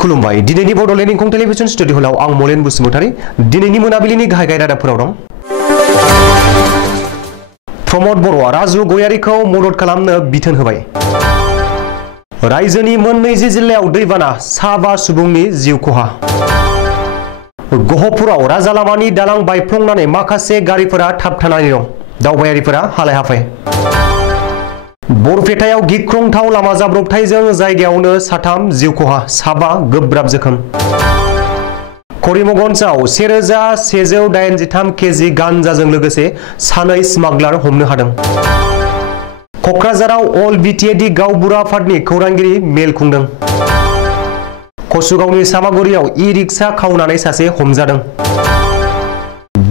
खुलुमबाय दिनैनि बड'लेण्ड इंखं टेलिभिजन स्टुडिअ'आव आं मलेन बसुमतारी दिनैनि मोनाबिलिनि गाहाय रादाबफोराव दं। प्रमद बर'आ राजु गयारिखौ मदद खालामनो बिथोन होबाय। रायजोनि मोन 20 जिल्लायाव दैबाना 5 सुबुंनि जिउ खहा। गहपुराव राजालामानि दालां बायफ्लंनानै माखासे गारिफोरा थाबथानानै दं। दावबायारिफोरा हालाय हाफाय। बरपेटायाव गिख्रंथाव लामा जाब्रबथायजों जायगायावनो 3 जिउ खहा 5 गोब्राब जोखोम। करिमगंजआव 1183 केजि गान्जाजों लोगोसे 2 स्मागलार हमनो हादों। क'क्राझाराव अल बिटिएडि गावबुरा आफादनि खौरांगिरि मेल खुंदों। कसुगावनि सामागुरियाव इ-रिक्सा खावनानै सासे हमजादों।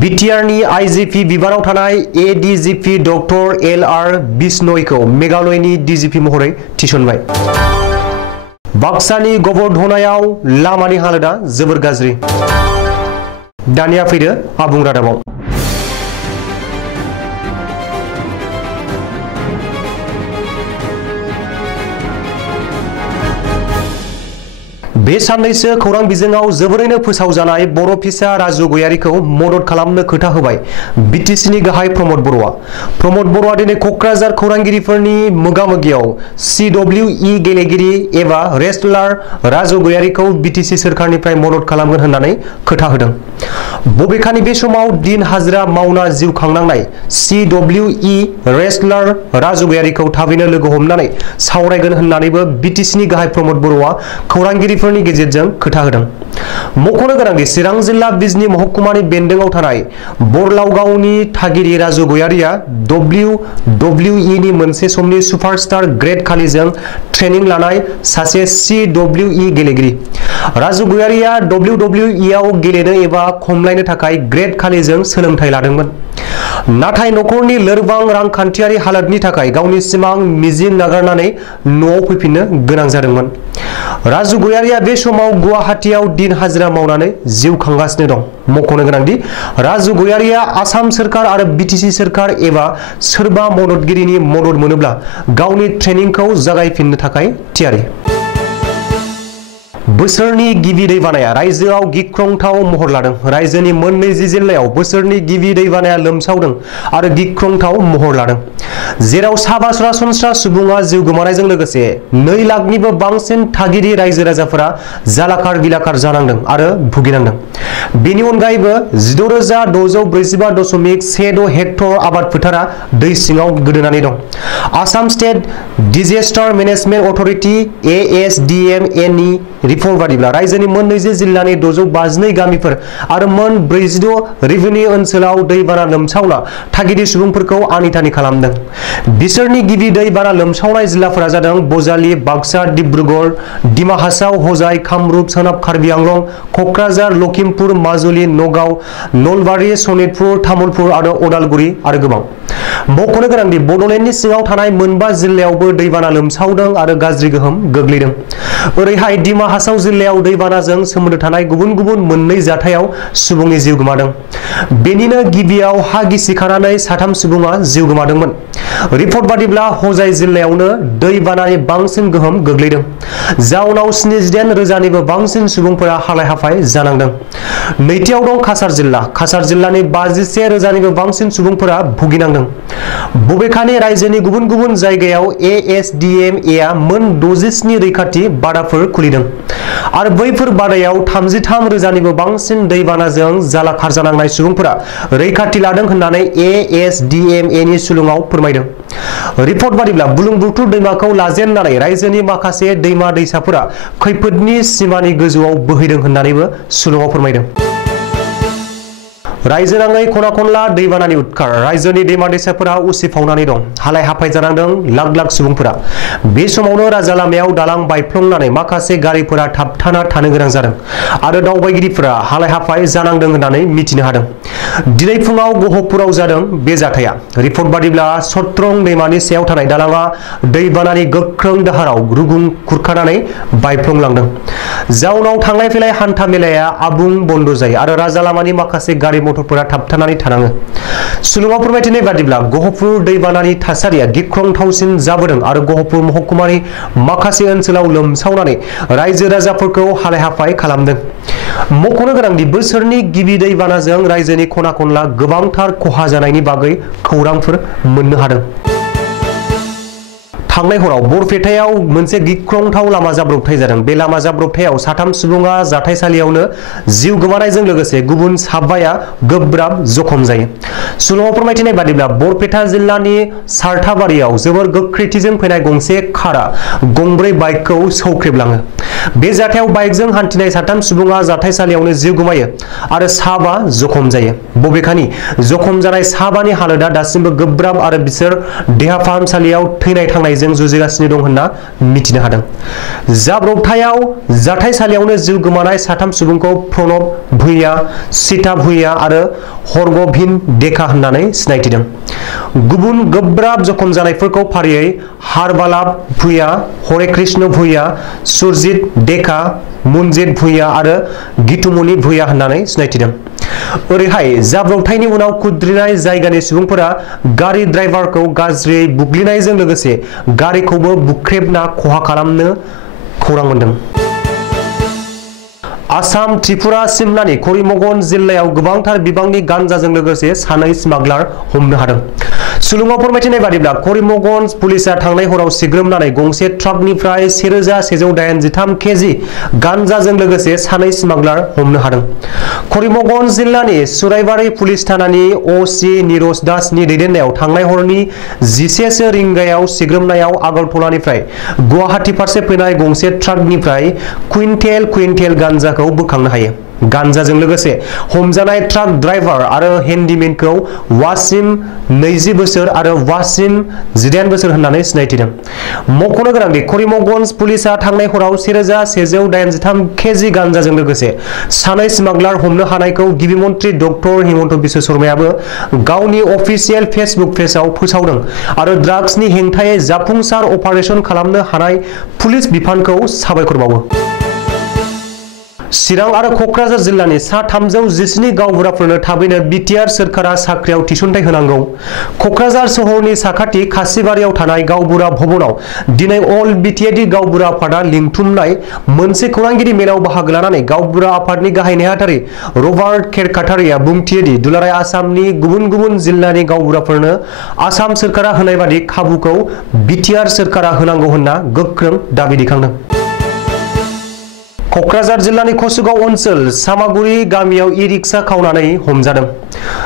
बिटिआरनि आइजिपि बिबानाव थानाय एडिजिपि डक्टर एल.आर. बिश्नयखौ मेघालयनि डिजिपि महरै थिसनबाय। बाक्सानि गबरधनायाव लामानि हालोदा जोबोर गाज्रि। दानिया फैदो आबुं रादाबाव। बे साननैसो खौरां बिजोङाव जोबोरैनो फोसावजानाय बर' फिसा राजु गयारिखौ मदद खालामनो खोथा होबाय बिटिसिनि गाहाय प्रमद बर'आ। प्रमद बर'आ दिनै क'क्राझार खौरांगिरिफोरनि मोगा-मोगियाव CWE गेलेगिरि एबा रेसलार राजु गयारिखौ बिटिसि सोरखारनिफ्राय मदद खालामगोन होननानै खोथा होदों। बबेखानि बे समाव दिन हाजिरा मावना जिउ खांनांनाय CWE रेसलार राजु गयारिखौ थाबैनो लोगो हमनानै सावरायगोन होननानैबो बिटिसिनि गाहाय प्रमद बर'आ खौरांगिरिफोरनि गेजेरजों खोथा होदों। मख'नो गोनांदि चिरां जिल्ला बिजनी महकुमानि बेन्दोंआव थानाय बरलावगावनि थागिरि राजु गयारिया WWE नि मोनसे समनि सुपारस्टार ग्रेट खालिजों ट्रेनिं लानाय सासे CWE गेलेगिरि। राजु गयारिया WWE आव गेलेनो एबा खमलायनो थाखाय ग्रेट खालिजों सोलोंथाइ लादोंमोन। नाथाय नखरनि लोरबां रांखान्थियारि हालोदनि थाखाय गावनि सिमां मिजिं नागारनानै न'आव फैफिननो गोनां जादोंमोन। राजु गयारिया बे समाव गुवाहाटीआव दिन हाजिरा मावनानै जिउ खांगासिनो दं। मख'नो गोनांदि राजु गयारिया आसाम सोरखार आरो बिटिसि सोरखार एबा सोरबा मददगिरिनि मदद मोनोब्ला गावनि ट्रेनिंखौ जागायफिननो थाखाय थियारि। बोसोरनि गिबि दैबानाया रायजोआव गिख्रंथाव महर लादों। रायजोनि मोन 20 जिल्लायाव बोसोरनि गिबि दैबानाया लोमसावदों आरो गिख्रंथाव महर लादों, जेराव 5 सरासनस्रा सुबुङा जिउ गोमानायजों लोगोसे 2 लाखनिबो बांसिन थागिरि रायजो राजाफोरा जालाखार बिलाखार जानांदों आरो भुगिनांदों। बेनि अनगायैबो 16,645.16 हेक्टर आबाद फोथारा दै सिङाव गोदोनानै दं। Assam state disaster management authority ASDMA नि रिपर्ट बादिब्ला रायजोनि मोन 20 जिल्लानि 652 गामिफोर आरो मोन 46 रेभिनिउ ओनसोलाव दैबाना लोमसावना थागिरि सुबुंफोरखौ आनिथानि खालामदों। बिसोरनि गिबि दैबाना लोमसावनाय जिल्लाफोरा जादों बजालि, बाक्सा, डिब्रुगड़, डिमा हासाव, हजाय, कामरुप, सोनाब कार्बि आंलं, क'क्राझार, लखिमपुर, माजुलि, नगाव, नलबारि, सनितपुर, तामुलपुर आरो अदालगुरि आरो गोबां। मख'नो गोनांदि बड'लेण्डनि सिङाव थानाय मोनबा जिल्लायावबो दैबाना लोमसावदों आरो गाज्रि गोहोम गोग्लैदों। ओरैहाय डिमा हासाव जिल्लायाव दैबानाजों सोमोन्दो थानाय गुबुन गुबुन 2 जाथायाव सुबुंनि जिउ गोमादों। बेनिनो गिबियाव हा गिसिखानानै 3 सुबुङा जिउ गोमादोंमोन। रिपर्ट बादिब्ला हजाय जिल्लायावनो दैबानानि बांसिन गोहोम गोग्लैदों, जाउनाव 77,000निबो बांसिन सुबुंफोरा हालाय हाफाय जानांदों। नैथियाव दं काछार जिल्ला। काछार जिल्लानि 51,000निबो बांसिन सुबुंफोरा भुगिनांदों। बबेखानि रायजोनि गुबुन गुबुन जायगायाव ASDMA आ मोन 67 रैखाथि बादाफोर खुलिदों आरो बैफोर बादायाव 33,000निबो बांसिन दैबानाजों जालाखार जानांनाय सुबुंफोरा रैखाथि लादों होननानै ASDMA नि सुलुङाव फोरमायदों। रिपर्ट बादिब्ला बुरलुंबुथुर दैमाखौ लाजेननानै रायजोनि माखासे दैमा दैसाफोरा खैफोदनि सिमानि गोजौआव बोहैदों होननानैबो सुलुङाव फोरमायदों। रायजो नाङै खना खनला दैबानानि उदखार। रायजोनि दैमा दैसाफोरा उसिफावनानै दं। हालाय हाफाय जानांदों लाख लाख सुबुंफोरा। बे समावनो राजा लामायाव दालां बायफ्लंनानै माखासे गारिफोरा थाबथाना थानो गोनां जादों आरो दावबायगिरिफोरा हालाय हाफाय जानांदों होननानै मिथिनो हादों। दिनै फुङाव गहपुराव जादों बे जाथाया। रिपर्ट बादिब्ला सत्रं दैमानि सायाव थानाय दालाङा दैबानानि गोख्रों दाहाराव रुगुं खुरखानानै बायफ्लंलांदों, जाउनाव थांलाय फैलाय हान्था मेलाया आबुं बन्द जायो आरो राजा लामानि माखासे गारि मटरफोरा थाबथानानै थानाङो। सुलुङाव फोरमायथिनाय बादिब्ला गहपुर दैबानानि थासारिया गिख्रंथावसिन जाबोदों आरो गहपुर महकुमानि माखासे ओनसोलाव लोमसावनानै रायजो राजाफोरखौ हालाय हाफाय खालामदों। मख'नो गोनांदि बोसोरनि गिबि दैबानाजों रायजोनि खना खनला गोबांथार खहा जानायनि बागै खौरांफोर मोननो हादों। थांनाय हराव बरपेटायाव मोनसे गिख्रंथाव लामा जाब्रबथाय जादों। बे लामा जाब्रबथायाव 3 सुबुङा जाथायसालियावनो जिउ गोमानायजों लोगोसे गुबुन 7 गोब्राब जखम जायो। सुलुङाव फोरमायथिनाय बादिब्ला बरपेटा जिल्लानि सारथाबारियाव जोबोर गोख्रैथिजों फैनाय गंसे कारा गंब्रै बाइकखौ सौख्रेबलाङो। बे जाथायाव बाइकजों हान्थिनाय 3 सुबुङा जाथायसालियावनो जिउ गोमायो आरो 7 जखम जायो। बबेखानि जखम जानाय 7नि हालोदा दासिमबो गोब्राब आरो बिसोर देहा फाहामसालियाव थैनाय थांनायजों जुजिगासिनो दं होनना मिथिनो हादों। जाब्रबथायाव जाथायसालियावनो जिउ गोमानाय 3 सुबुंखौ प्रणब भुइया, सीता भुइया आरो हरग'भिन डेका होननानै सिनायथिदों। गुबुन गोब्राब जखम जानायफोरखौ फारियै हारबालाब भुइया, हरे कृष्ण भुइया, सुरजित डेका, मुनजित भुइया आरो गितुमनि भुइया होननानै सिनायथिदों। ओरैहाय जाब्रबथायनि उनाव खुद्रिनाय जायगानि सुबुंफोरा गारि ड्राइभारखौ गाज्रियै बुग्लिनायजों लोगोसे गारिखौबो बुख्रेबना खहा खालामनो खौरां मोनदों। आसाम त्रिपुरा सिमनानि करिमगंज जिल्लायाव गोबांथार बिबांनि गान्जाजों लोगोसे 2 स्मागलार हमनो हादों। सुलुङाव फोरमायथिनाय बादिब्ला करिमगंज पुलिसा थांनाय हराव सिग्रोमनानै गंसे ट्राकनिफ्राय 1183 केजि गान्जाजों लोगोसे 2 स्मागलार हमनो हादों। करिमगंज जिल्लानि सुराइबारि पुलिस थानानि अ.सि. निरज दासनि दैदेननायाव थांनाय हरनि 11 रिंगायाव सिग्रोमनायाव आगरतलानिफ्राय गुवाहाटी फारसे फैनाय गंसे ट्राकनिफ्राय कुइन्टेल गान्जाखौ बोखांनो हायो। गान्जाजों लोगोसे हमजानाय ट्राक ड्राइभार आरो हेन्डिमेनखौ वासिम 20 बोसोर आरो वासिम 18 बोसोर होननानै सिनायथिदों। मख'नो गोनांदि करिमगंज पुलिसा थांनाय हराव 1183 केजि गान्जाजों लोगोसे 2 स्मागलार हमनो हानायखौ गिबि मन्त्रि डक्टर हिमन्त बिश्व शर्मायाबो गावनि अफिसियेल फेसबुक पेजआव फोसावदों आरो ड्राग्सनि हेंथायै जाफुंसार अपारेशन खालामनो हानाय पुलिस बिफानखौ साबायखर बावो। चिरां आरो क'क्राझार जिल्लानि सा 317 गावबुराफोरनो थाबैनो बिटिआर सोरखारा साख्रियाव थिसनथाइ होनांगौ। क'क्राझार सहरनि साखाथि खासिबारियाव थानाय गावबुरा भवनाव दिनै अल बिटिएडि गावबुरा आफादा लिंथुमनाय मोनसे खौरांगिरि मेलाव बाहागो लानानै गावबुरा आफादनि गाहाय नेहाथारि रबार्ट खेरखाथारिया बुंथियोदि दुलाराय आसामनि गुबुन गुबुन जिल्लानि गावबुराफोरनो आसाम सोरखारा होनाय बादि खाबुखौ बिटिआर सोरखारा होनांगौ होनना गोख्रों दाबि दैखांदों। क'क्राझार जिल्लानि कसुगाव ओनसोल सामागुरि गामियाव इ-रिक्सा खावनानै हमजादों।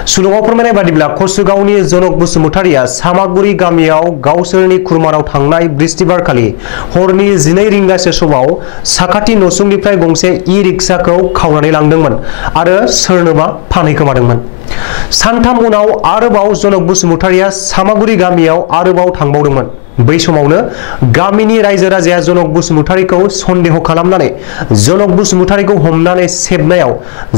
सुलुङाव फोरमायनाय बादिब्ला कसुगावनि जनक बसुमतारिया सामागुरि गामियाव गावसोरनि खुरमानाव थांनाय बृहस्पतिबारखालि हरनि 12 रिंगासो समाव साखाथि नसुंनिफ्राय गंसे इ-रिक्साखौ खावनानै लांदोंमोन आरो सोरनोबा फानहैखोमादोंमोन। सानथाम उनाव आरोबाव जनक बसुमतारिया सामागुरि गामियाव आरोबाव थांबावदोंमोन। बै समावनो गामिनि रायजो राजाया जनक बसुमतारिखौ सन्देह खालामनानै जनक बसुमतारिखौ हमनानै सेबनायाव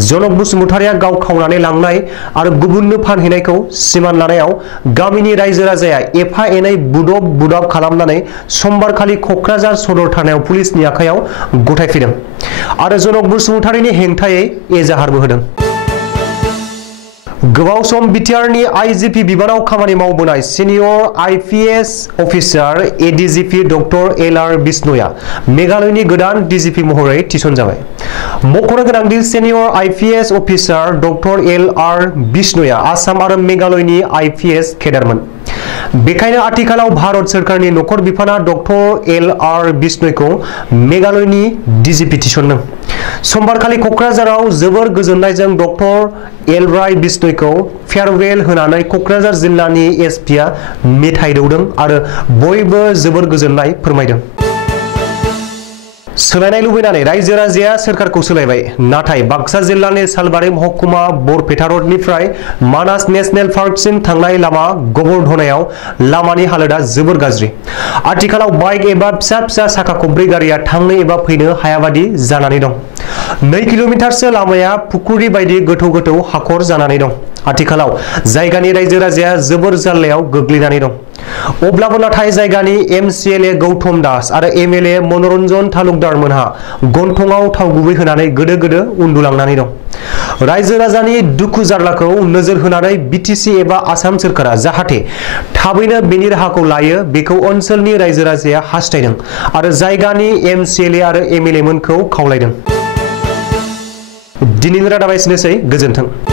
जनक बसुमतारिया गाव खावनानै लांनाय आरो गुबुननो फानहैनायखौ सिमान लानायाव गामिनि रायजो राजाया एफा एनै बुदब खालामनानै समबारखालि क'क्राझार सदर थानायाव पुलिसनि आखायाव गथायफैदों आरो जनक बसुमतारिनि हेंथायै एजाहारबो होदों। गोबाव सम बिटिआरनि आइजिपि बिबानाव खामानि मावबोनाय senior IPS officer ADGP doctor L R. Bishnoi मेघालयनि गोदान डिजिपि महरै थिसनजाबाय। मख'नो गोनांदि senior IPS officer doctor L R. Bishnoi Assam आरो मेघालयनि आइपिएस केडारमोन। बेखायनो आथिखालाव भारत सोरखारनि नखर बिफाना डक्टर एल.आर. बिश्नयखौ मेघालयनि डिजिपि थिसनदों। समबारखालि क'क्राझाराव जोबोर गोजोननायजों डक्टर एल.आर. बिश्नयखौ फेयारवेल होनानै क'क्राझार जिल्लानि एसपिआ मेथाइ दौदों आरो बयबो जोबोर गोजोननाय फोरमायदों। सोलायनाय लुबैनानै रायजो राजाया सोरखारखौ सोलायबाय, नाथाय बाक्सा जिल्लानि सालबारि महकुमा बरपेटा रडनिफ्राय मानास नेशनेल पार्कसिम थांनाय लामा गबर्धनायाव लामानि हालोदा जोबोर गाज्रि। आथिखालाव बाइक एबा फिसा साखा खबब्रै गारिया थांनो एबा फैनो हायाबादि जानानै दं। 2 किल'मिटारसो लामाया फुख्रि बायदि गोथौ हाखर जानानै दं आथिखालाव जायगानि रायजो राजाया जोबोर जाल्लायाव गोग्लैनानै दं। अब्लाबो नाथाय जायगानि एमसिएलए गौतम दास आरो एमएलए मनरन्जन तालुकदार मोनहा गन्थंआव थाव गुबै होनानै गोदो गोदो उन्दुलांनानै दं। रायजो राजानि दुखु जारलाखौ नोजोर होनानै बिटिसि एबा आसाम सोरखारा जाहाथे थाबैनो बेनि राहाखौ लायो बेखौ ओनसोलनि रायजो राजाया हास्थायदों आरो जायगानि एमसिएलए आरो एमएलए मोनखौ खावलायदों। दिनैनि रादाबा एसेनोसै, गोजोन्थों।